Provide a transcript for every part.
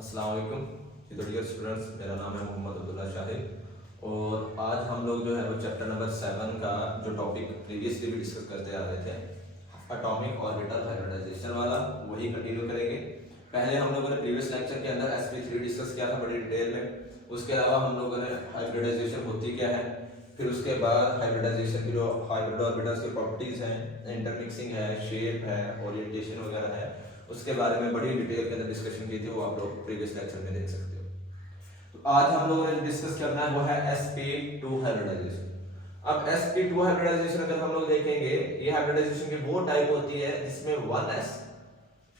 अस्सलाम वालेकुम dear students, मेरा नाम है मोहम्मद अब्दुल्ला शाहिद और आज हम लोग जो है वो चैप्टर नंबर 7 का जो टॉपिक प्रीवियसली भी डिस्कस करते आ रहे थे एटॉमिक ऑर्बिटल हाइब्रिडाइजेशन वाला, वही कंटिन्यू करेंगे। पहले हम लोगों ने प्रीवियस लेक्चर के अंदर sp3 डिस्कस किया था बड़ी डिटेल में। उसके अलावा हम लोगों ने हाइब्रिडाइजेशन होती क्या है, फिर उसके बाद हाइब्रिडाइजेशन की जो हाइब्रिड ऑर्बिटल्स की प्रॉपर्टीज हैं, इंटरमिक्सिंग है, शेप है, ओरिएंटेशन वगैरह है, उसके बारे में बड़ी डिटेल के अंदर डिस्कशन की थी, वो आप लोग प्रीवियस लेक्चर में देख सकते हो। तो आज हम लोगों ने डिस्कस करना है वो है sp2 हाइब्रिडाइजेशन। अब sp2 हाइब्रिडाइजेशन अगर हम लोग देखेंगे, ये हाइब्रिडाइजेशन की वो टाइप होती है जिसमें 1s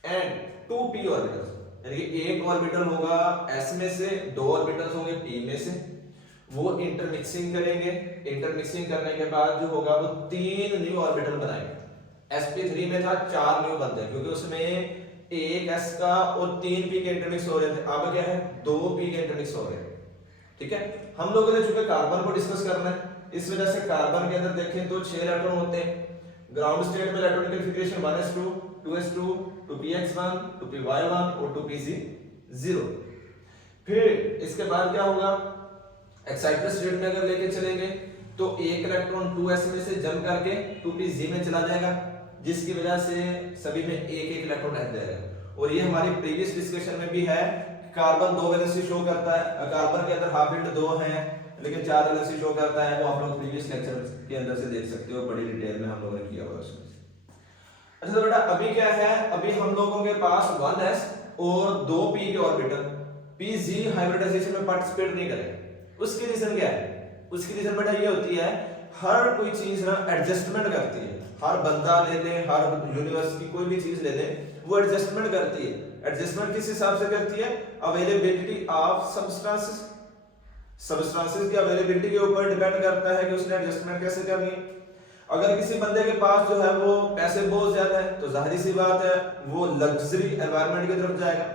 एंड 2p ऑर्बिटल्स, यानी कि एक ऑर्बिटल होगा s में से, दो ऑर्बिटल्स होंगे p में से, वो इंटरमिक्सिंग करेंगे। इंटरमिक्सिंग करने के बाद जो होगा वो तीन न्यू ऑर्बिटल बनाएंगे। sp3 में था 4 न्यू बनते हैं क्योंकि उसमें एक s का और 3p के इंटरमिक्स हो रहे थे। अब क्या है, 2p के इंटरमिक्स हो रहे हैं। ठीक है, हम लोगों ने चूंकि कार्बन को डिस्कस करना है, इस वजह से कार्बन के अंदर देखें तो 6 इलेक्ट्रॉन होते हैं। ग्राउंड स्टेट में electronic configuration 1s2 2s2 2px1 2py1 और 2pz0। फिर इसके बाद क्या होगा, एक्साइटेड स्टेट में अगर लेके चलेंगे तो एक इलेक्ट्रॉन 2s में से जंप करके 2pz में चला जाएगा, जिसकी वजह से सभी में एक एक इलेक्ट्रॉन रह जाएगा। और ये हमारी प्रीवियस डिस्कशन में भी है, कार्बन 2 वैलेंसी शो करता है, कार्बन के अंदर हाफ इंट 2 है लेकिन 4 वैलेंसी शो करता है, वो आप लोग प्रीवियस लेक्चर के अंदर से देख सकते हो, बड़ी डिटेल में हम लोगों ने किया हुआ है उसमें। अच्छा तो बेटा अभी क्या है, अभी हम लोगों के पास 1s और 2p के ऑर्बिटल pz हाइब्रिडाइजेशन में पार्टिसिपेट नहीं करेंगे। उसकी रीजन क्या है, उसकी रीजन बेटा ये होती है, हर कोई चीज ना एडजस्टमेंट करती है। हर बंदा ले ले, हर यूनिवर्स की कोई भी चीज ले ले, वो एडजस्टमेंट करती है। एडजस्टमेंट किस हिसाब से करती है, अवेलेबिलिटी ऑफ सब्सटेंसेस। सब्सटेंसेस की अवेलेबिलिटी के ऊपर डिपेंड करता है कि उसने एडजस्टमेंट कैसे करनी है। अगर किसी बंदे के पास जो है वो पैसे बहुत ज्यादा है तो जाहिर सी बात है वो लग्जरी एनवायरनमेंट की तरफ जाएगा।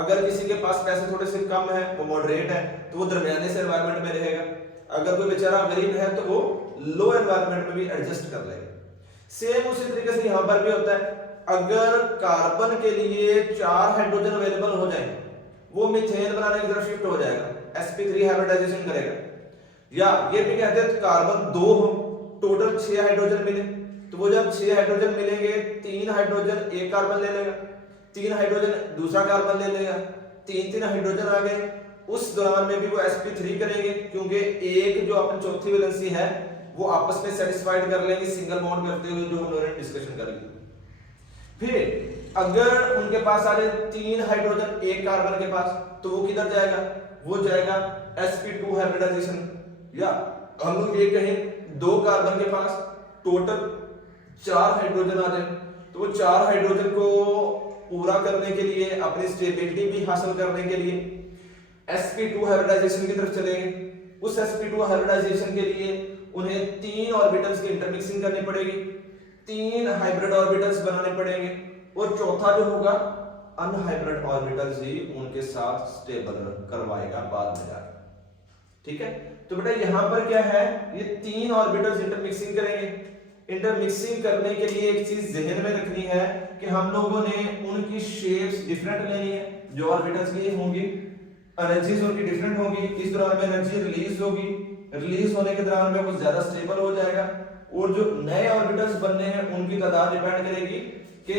अगर किसी के पास पैसे थोड़े से कम है, वो मॉडरेट है, तो वो दरमियाने से एनवायरनमेंट में रहेगा। अगर कोई बेचारा गरीब है तो वो लो एनवायरनमेंट में भी एडजस्ट कर लेगा। सेम उसी तरीके से यहां पर भी होता है, अगर कार्बन के लिए 4 हाइड्रोजन अवेलेबल हो जाए, वो मीथेन बनाने की तरफ शिफ्ट हो जाएगा, sp3 हाइब्रिडाइजेशन करेगा। या ये भी कहते हैं कार्बन 2 हो, टोटल 6 हाइड्रोजन मिले, तो वो जब 6 हाइड्रोजन मिलेंगे, 3 हाइड्रोजन एक कार्बन ले लेगा, 3 हाइड्रोजन दूसरा कार्बन ले लेगा, 3 हाइड्रोजन आ गए। उस दौरान में भी वो sp3 करेंगे क्योंकि एक जो अपनी चौथी वैलेंसी है वो आपस में सेटिस्फाइड कर लेंगे सिंगल बॉन्ड करते हुए, जो हम लोगों ने डिस्कशन कर ली। फिर अगर उनके पास आ रहे 3 हाइड्रोजन एक कार्बन के पास, तो वो किधर जाएगा, वो जाएगा sp2 हाइब्रिडाइजेशन। या हम लोग ये कहें 2 कार्बन के पास टोटल 4 हाइड्रोजन आ जाए, तो वो 4 हाइड्रोजन को पूरा करने के लिए, अपनी स्टेबिलिटी भी हासिल करने के लिए sp2 हाइब्रिडाइजेशन की तरफ चलेंगे। उस sp2 हाइब्रिडाइजेशन के लिए उन्हें 3 ऑर्बिटल्स की इंटरमिक्सिंग करनी पड़ेगी, 3 हाइब्रिड ऑर्बिटल्स बनाने पड़ेंगे, और चौथा जो होगा अनहाइब्रिड ऑर्बिटल्स ही उनके साथ स्टेबल करवाएगा बाद में जाकर। ठीक है, तो बेटा यहां पर क्या है, ये 3 ऑर्बिटल्स इंटरमिक्सिंग करेंगे। इंटरमिक्सिंग करने के लिए एक चीज जहन में रखनी है कि हम लोगों ने उनकी शेप्स डिफरेंट लेनी है। जो ऑर्बिटल्स लिए होंगी, एनर्जीज उनकी डिफरेंट होगी, इस दौरान में एनर्जी रिलीज होगी, रिलीज होने के दौरान में वो ज्यादा स्टेबल हो जाएगा। और जो नए ऑर्बिटल्स बनने हैं उनकी तादाद डिपेंड करेगी कि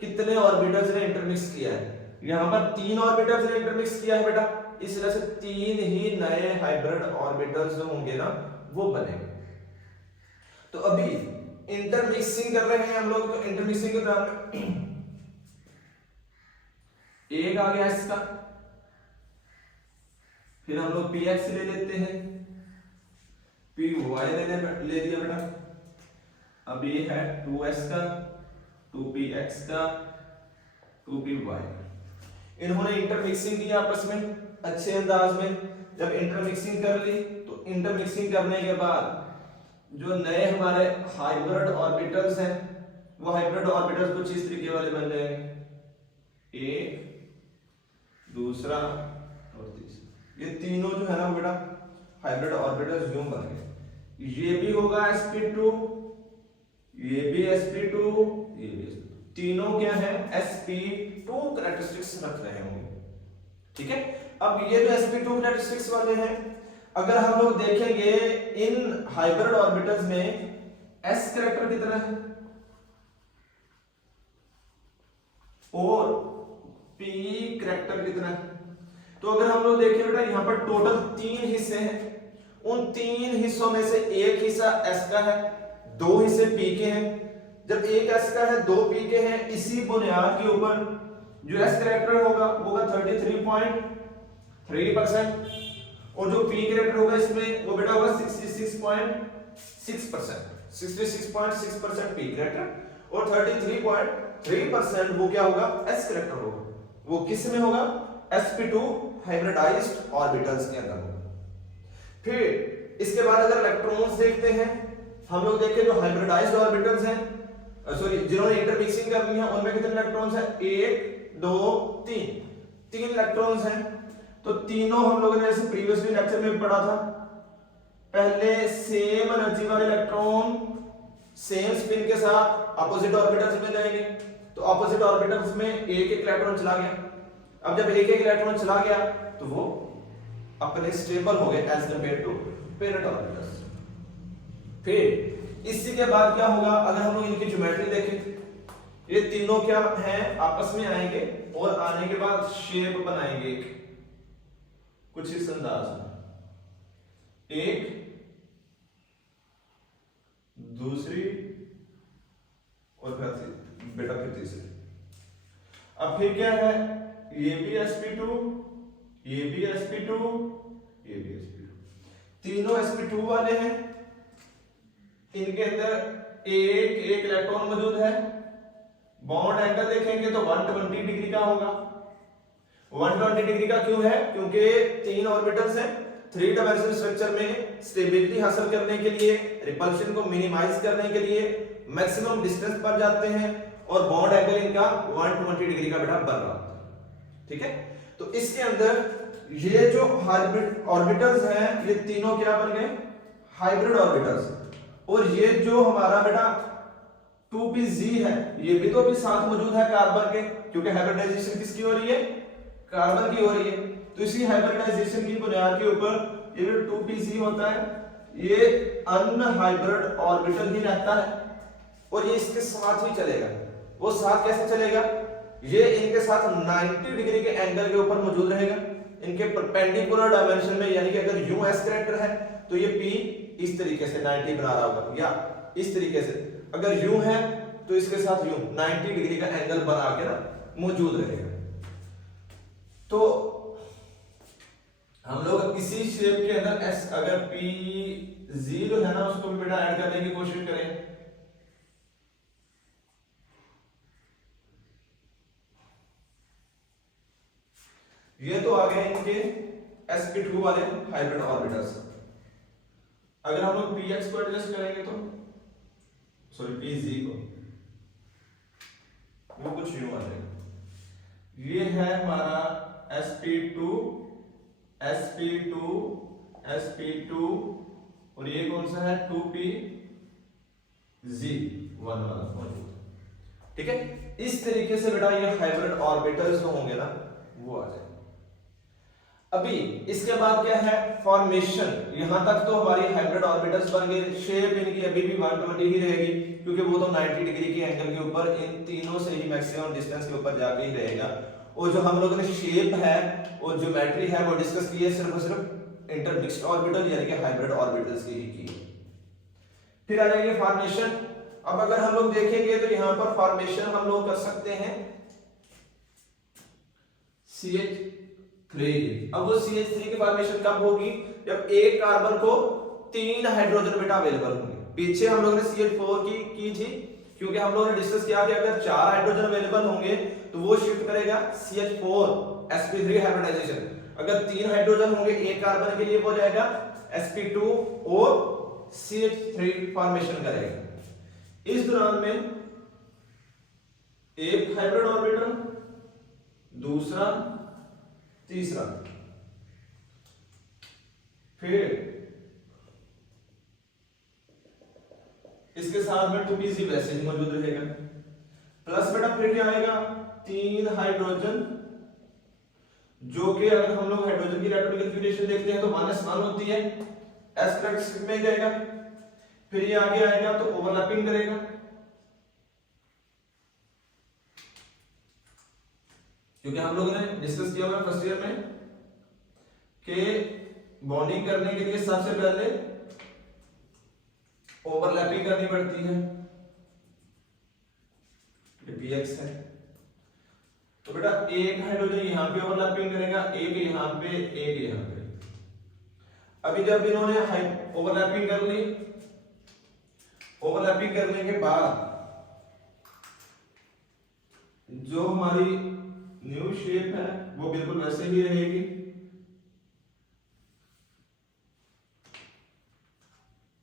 कितने ऑर्बिटल्स ने इंटरमिक्स किया है। यहां पर 3 ऑर्बिटल्स ने इंटरमिक्स किया है बेटा, इस तरह से 3 ही नए हाइब्रिड ऑर्बिटल्स जो होंगे ना वो बनेंगे। तो अभी इंटरमिक्सिंग कर रहे हैं हम लोग, तो इंटरमिक्सिंग के दौरान एक आ गया इसका, फिर हम लोग px ले लेते हैं, py ले दिया बेटा। अब ये है 2s का, 2px का, 2py। इन्होंने इंटरमिक्सिंग की आपस में अच्छे अंदाज में। जब इंटरमिक्सिंग कर ली, तो इंटरमिक्सिंग करने के बाद जो नए हमारे हाइब्रिड ऑर्बिटल्स हैं, वो हाइब्रिड ऑर्बिटल्स कुछ इस तरीके वाले बन जाएंगे, एक, दूसरा और तीसरा। ये तीनों जो है ना बेटा हाइब्रिड ऑर्बिटल्स यूं बन गए। ये भी होगा sp2, ये भी sp2, ये भी sp2। तीनों क्या है, sp2 कैरेक्टरिस्टिक्स रख रहे होंगे। ठीक है। अब ये जो sp2 कैरेक्टरिस्टिक्स वाले हैं, अगर हम लोग देखेंगे इन हाइब्रिड ऑर्बिटल्स में s कैरेक्टर कितना है और p कैरेक्टर कितना है। तो अगर हम लोग देखें बेटा यहां पर टोटल 3 हिस्से हैं, उन 3 हिस्सों में से एक हिस्सा s का है, 2 हिस्से p के हैं। जब एक s का है 2 p के हैं, इसी बुनियाद के ऊपर जो s कैरेक्टर होगा वो होगा 33.3% और जो p कैरेक्टर होगा इसमें वो बेटा होगा 66.6%। 66.6% p कैरेक्टर और 33.3% वो क्या होगा s कैरेक्टर होगा। वो किस में होगा sp2 हाइब्रिडाइज्ड ऑर्बिटल्स के अंदर होगा। फिर इसके बाद अगर इलेक्ट्रॉन्स देखते हैं, हम लोग देखें जो हाइब्रिडाइज्ड ऑर्बिटल्स हैं, सॉरी जिन्होंने इंटरमिक्सिंग करनी है, उनमें कितने इलेक्ट्रॉन्स हैं 1 2 3 इलेक्ट्रॉन्स हैं। तो तीनों हम लोगों ने जैसे प्रीवियसली लेक्चर में पढ़ा था, पहले सेम एनर्जी वाले इलेक्ट्रॉन सेम स्पिन के साथ अपोजिट ऑर्बिटल्स में जाएंगे। तो अपोजिट ऑर्बिटल्स में एक इलेक्ट्रॉन चला गया। अब जब एक इलेक्ट्रॉन चला गया तो वो अपने स्टेबल हो गए as compare to parent orbitals. फिर इसी के बाद क्या होगा, अगर हम लोग इनकी ज्योमेट्री देखें, ये तीनों क्या हैं आपस में आएंगे और आने के बाद शेप बनाएंगे कुछ इस अंदाज में, एक दूसरी और फिर बेटा फिर तीसरी। अब फिर क्या है, ये भी sp2, ये भी sp2, ये भी sp2, तीनों sp2 वाले हैं। इनके अंदर एक इलेक्ट्रॉन मौजूद है। बॉन्ड एंगल देखेंगे तो 120 डिग्री का होगा। 120 डिग्री का क्यों है, क्योंकि 3 ऑर्बिटल्स हैं। 3 डायमेंशनल स्ट्रक्चर में स्टेबिलिटी हासिल करने के लिए, रिपल्शन को मिनिमाइज करने के लिए मैक्सिमम डिस्टेंस पर जाते हैं और बॉन्ड एंगल इनका 120 डिग्री का बेटा बन रहा होता है। ठीक है, तो इसके अंदर ये जो हाइब्रिड ऑर्बिटल्स हैं, ये तीनों क्या बन गए हाइब्रिड ऑर्बिटल्स। और ये जो हमारा बेटा 2pz है, ये भी तो अभी साथ मौजूद है कार्बन के, क्योंकि हाइब्रिडाइजेशन किसकी हो रही है, कार्बन की हो रही है। तो इसी हाइब्रिडाइजेशन की बुनियाद के ऊपर ये जो 2pz होता है, ये अनहाइब्रिड ऑर्बिटल ही रहता है और ये इसके साथ ही चलेगा। वो साथ कैसे चलेगा, ये इनके साथ 90 डिग्री के एंगल के ऊपर मौजूद रहेगा, इनके परपेंडिकुलर डायमेंशन में। यानी कि अगर यूं s कैरेक्टर है तो ये p इस तरीके से 90 बना रहा होगा, या इस तरीके से। अगर यूं है तो इसके साथ यूं 90 डिग्री का एंगल बना के ना मौजूद रहेगा। तो हम लोग इसी शेप के अंदर s, अगर p0 है ना, उसको भी बेटा ऐड करने की कोशिश करें। ये तो आ गए इनके sp2 वाले हाइब्रिड ऑर्बिटल्स। अगर हम लोग px को एडजस्ट करेंगे तो, सॉरी pz को, वो कुछ यूं आ जाएगा। ये है हमारा sp2 sp2 sp2 और ये कौन सा है 2pz1 वाला मौजूद। ठीक है, इस तरीके से बेटा ये हाइब्रिड ऑर्बिटल्स जो होंगे ना वो आ जाएंगे। अभी इसके बाद क्या है, फॉर्मेशन। यहां तक तो हमारी हाइब्रिड ऑर्बिटल्स बन गए। शेप इनकी अभी भी 120 ही रहेगी, क्योंकि वो तो 90 डिग्री के एंगल के ऊपर इन तीनों से ही मैक्सिमम डिस्टेंस के ऊपर जाके ही रहेगा। और जो हम लोगों ने शेप है और ज्योमेट्री है वो डिस्कस की है सिर्फ और सिर्फ इंटरमिक्स्ड ऑर्बिटल यानी कि हाइब्रिड ऑर्बिटल्स की ही की है। फिर आ जाएगी फॉर्मेशन। अब अगर हम लोग देखेंगे तो यहां पर फॉर्मेशन हम लोग कर सकते हैं CH3। अब वो CH3 की फॉर्मेशन कब होगी, जब एक कार्बन को 3 हाइड्रोजन बेटा अवेलेबल होंगे। पीछे हम लोगों ने CH4 की थी, क्योंकि हम लोगों ने डिस्कस किया कि अगर 4 हाइड्रोजन अवेलेबल होंगे तो वो शिफ्ट करेगा CH4 sp3 हाइब्रिडाइजेशन। अगर 3 हाइड्रोजन होंगे एक कार्बन के लिए, वो जाएगा sp2 और CH3 फॉर्मेशन करेगा। इस दौरान में एक हाइब्रिड ऑर्बिटल, दूसरा, तीसरा, फिर इसके साथ में 2pz वैसे ही मौजूद रहेगा। प्लस बेटा फिर क्या आएगा, 3 हाइड्रोजन, जो कि अगर हम लोग हाइड्रोजन की इलेक्ट्रॉनिक कॉन्फ़िगरेशन देखते हैं तो -1 होती है, एस कैरेक्टरिस्टिक में जाएगा, फिर ये आगे आएगा तो ओवरलैपिंग करेगा, क्योंकि हम लोगों ने डिस्कस किया हुआ फर्स्ट ईयर में कि बॉन्डिंग करने के लिए सबसे पहले ओवरलैपिंग करनी पड़ती है, ये px है। तो बेटा एक हाइड्रोजन यहां पे ओवरलैपिंग करेगा, एक यहां पे, एक यहां पे। अभी जब इन्होंने ओवरलैपिंग कर ली, ओवरलैपिंग करने के बाद जो हमारी न्यू शेप है वो बिल्कुल वैसे ही रहेगी,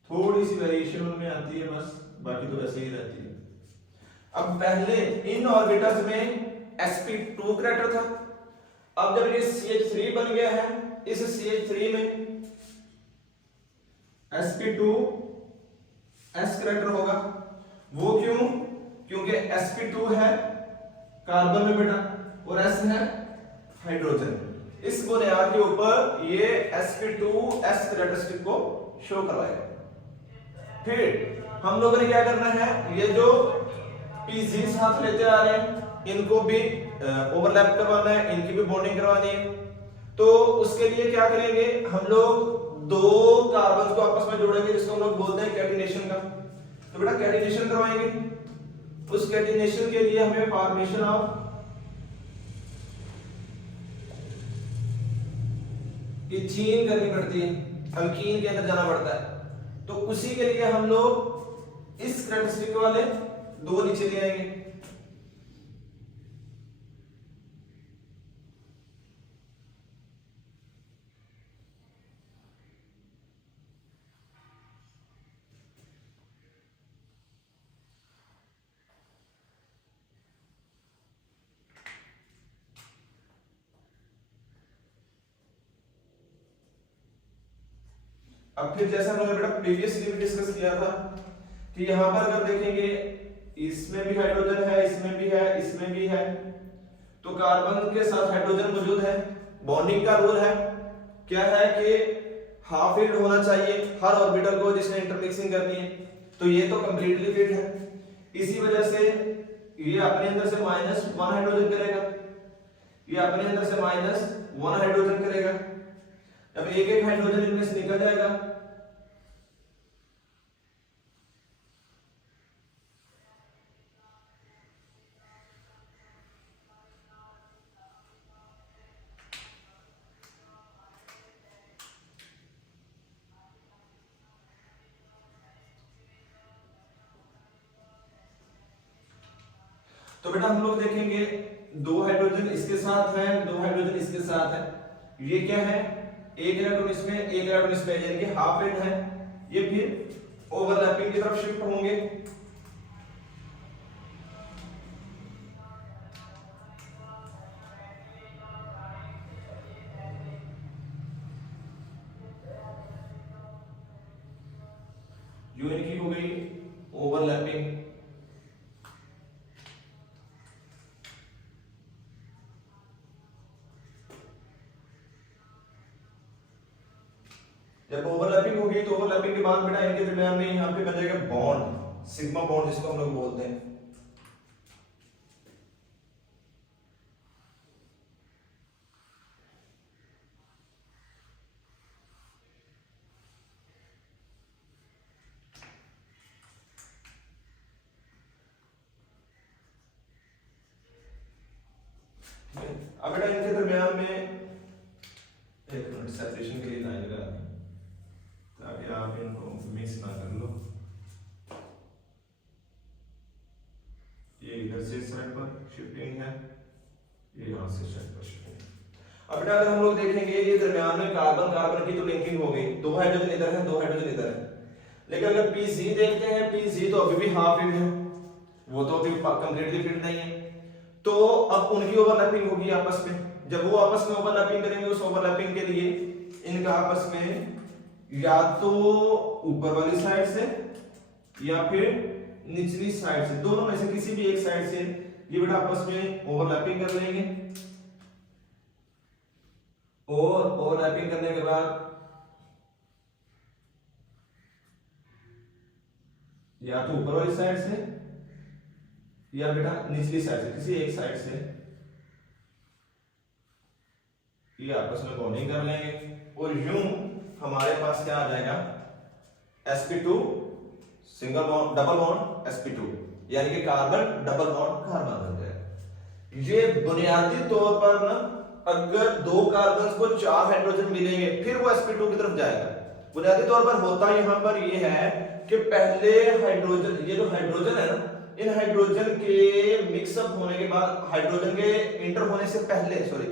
थोड़ी सी वेरिएशन उनमें आती है बस, बाकी तो वैसे ही रहती है। अब पहले इन ऑर्बिटल्स में sp2 करैक्टर था, अब जब ये CH3 बन गया है, इस CH3 में sp2 s करैक्टर होगा। वो क्यों? क्योंकि sp2 है कार्बन में बेटा और s है हाइड्रोजन। इस बुनियाद के ऊपर ये sp2 s करैक्टरिस्टिक को शो करवाएगा। फिर हम लोगों ने क्या करना है, ये जो pg साथ लेते आ रहे हैं इनको भी ओवरलैप करवाना है, इनकी भी बॉन्डिंग करवानी है। तो उसके लिए क्या करेंगे, हम लोग दो कार्बन को आपस में जोड़ेंगे, जिसको हम लोग बोलते हैं कैटिनेशन का। तो बेटा कैटिनेशन करवाएंगे, उस कैटिनेशन के लिए हमें फॉर्मेशन ऑफ इथीन करनी पड़ती है, अल्कीन के अंदर जाना पड़ता है। तो उसी के लिए हम लोग इस कैरेक्टरिस्टिक वाले दो नीचे ले आएंगे। अब फिर जैसा हमने बेटा प्रीवियसली भी डिस्कस किया था कि यहां पर अगर देखेंगे इसमें भी हाइड्रोजन है, इसमें भी है, इसमें भी है, तो कार्बन के साथ हाइड्रोजन मौजूद है। बॉन्डिंग का रूल है क्या है कि हाफ फिल्ड होना चाहिए हर ऑर्बिटल को जिसने इंटरमिक्सिंग करनी है, तो ये तो कंप्लीटली फिल्ड है। इसी वजह से ये अपने अंदर से -1 हाइड्रोजन करेगा, ये अपने अंदर से -1 हाइड्रोजन करेगा। जब एक एक हाइड्रोजन इनमें से निकल जाएगा तो बेटा हम लोग देखेंगे दो हाइड्रोजन इसके साथ है, दो हाइड्रोजन इसके साथ है, ये क्या है, एक इलेक्ट्रॉन इसमें, एक इलेक्ट्रॉन इसमें, यानी कि हाफ फिल्ड है। ये फिर ओवरलैपिंग की तरफ शिफ्ट होंगे। जो इनकी हो गई ओवरलैपिंग। जब ओवरलैपिंग होगी तो ओवरलैपिंग के बाद बेटा इनके दरमियान में यहां पे बन जाएगा बॉन्ड, सिग्मा बॉन्ड जिसको हम लोग बोलते हैं। अब बेटा इनके दरमियान में एक मिनट सेपरेशन के लिए लाइन लगा दें ताकि आप इनको मिक्स ना कर लो। ये इधर से साइड पर शिफ्टिंग है, ये यहां से साइड पर शिफ्टिंग है। अब बेटा अगर हम लोग देखेंगे ये दरमियान में कार्बन कार्बन की तो लिंकिंग हो गई, दो हाइड्रोजन इधर है, दो हाइड्रोजन इधर है। लेकिन अगर पीसी देखते हैं, पीसी तो अभी भी हाफ फिल्ड है, वो तो अभी कंप्लीटली फिल्ड नहीं है। तो अब उनकी ओवरलैपिंग होगी आपस में। जब वो आपस में ओवरलैपिंग करेंगे, उस ओवरलैपिंग के लिए इनका आपस में या तो ऊपर वाली साइड से या फिर निचली साइड से, दोनों में से किसी भी एक साइड से ये बेटा आपस में ओवरलैपिंग कर लेंगे। और ओवरलैपिंग करने के बाद या तो ऊपर वाली साइड से या बेटा निचली साइड से, किसी एक साइड से ये आपस में बॉन्डिंग कर लेंगे और यूं हमारे पास क्या आ जाएगा, sp2 single bond double bond sp2, यानी कि कार्बन डबल बॉन्ड कार्बन बन जाएगा। ये बुनियादी तौर पर ना, अगर दो कार्बन को 4 हाइड्रोजन मिलेंगे फिर वो sp2 की तरफ जाएगा। बुनियादी तौर पर होता यहां पर ये है कि पहले हाइड्रोजन, ये जो हाइड्रोजन है ना, इन हाइड्रोजन के मिक्सअप होने के बाद, हाइड्रोजन के इंटर होने से पहले, सॉरी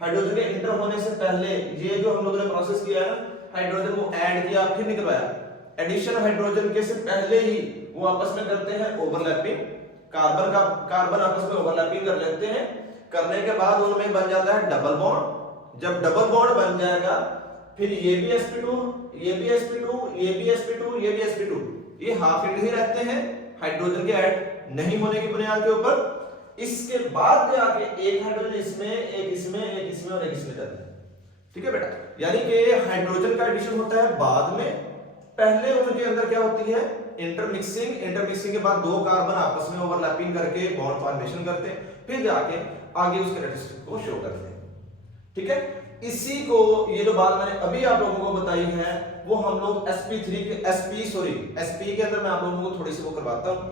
हाइड्रोजन के इंटर होने से पहले ये जो हम लोगों ने प्रोसेस किया है ना, हाइड्रोजन को ऐड किया फिर निकलवाया, एडिशन हाइड्रोजन के से पहले ही वो आपस में करते हैं ओवरलैपिंग, कार्बन आपस में ओवरलैपिंग कर लेते हैं। करने के बाद उनमें बन जाता है डबल बॉन्ड। जब डबल बॉन्ड बन जाएगा फिर ये भी sp2, ये भी sp2, ये भी sp2, ये भी sp2, ये हाफ इंड ही रहते हैं हाइड्रोजन के ऐड नहीं होने की बुनियाद के ऊपर। इसके बाद जाके एक हाइड्रोजन इसमें, एक इसमें, एक इसमें और एक इसमें जाता है। ठीक है बेटा, यानी कि हाइड्रोजन का एडिशन होता है बाद में, पहले उनके अंदर क्या होती है, इंटरमिक्सिंग। इंटरमिक्सिंग के बाद दो कार्बन आपस में ओवरलैपिंग करके बॉन्ड फॉर्मेशन करते हैं, फिर जाके आगे उस कैरेक्टरिस्टिक को शो करते हैं। ठीक है, इसी को, ये जो बात मैंने अभी आप लोगों को बताई है वो हम लोग sp3 के sp के अंदर मैं आप लोगों को थोड़ी सी वो करवाता हूं।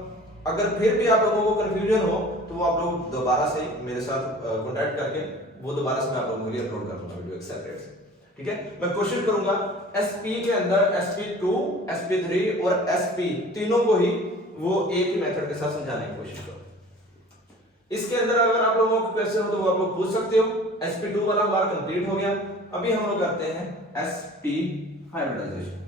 अगर फिर भी आप लोगों को कंफ्यूजन हो तो वो आप लोग दोबारा से मेरे साथ कांटेक्ट करके वो दोबारा से मैं आप लोगों के लिए अपलोड कर दूंगा वीडियो एक सेपरेट से। ठीक है, मैं कोशिश करूंगा sp के अंदर sp2, sp3 और sp तीनों को ही वो एक ही मेथड के साथ समझाने की कोशिश करूं। इसके अंदर अगर आप लोगों को क्वेश्चन हो तो वो आप लोग पूछ सकते हो। sp2 वाला हमारा कंप्लीट हो गया। अभी हम लोग करते हैं sp हाइब्रिडाइजेशन।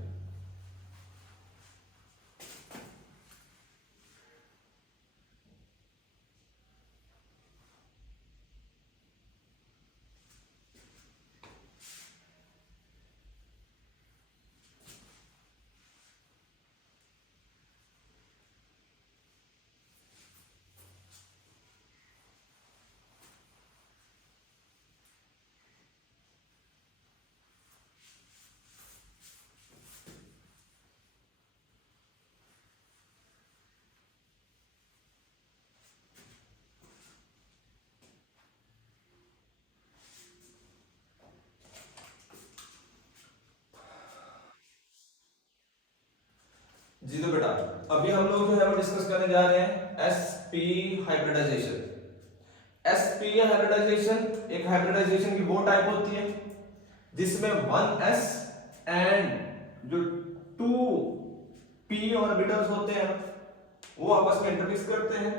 जी तो बेटा अभी हम लोग जो है वो डिस्कस करने जा रहे हैं sp हाइब्रिडाइजेशन। sp हाइब्रिडाइजेशन, एक हाइब्रिडाइजेशन की वो टाइप होती है जिसमें 1s एंड जो 2p ऑर्बिटल्स होते हैं वो आपस में इंटरमिक्स करते हैं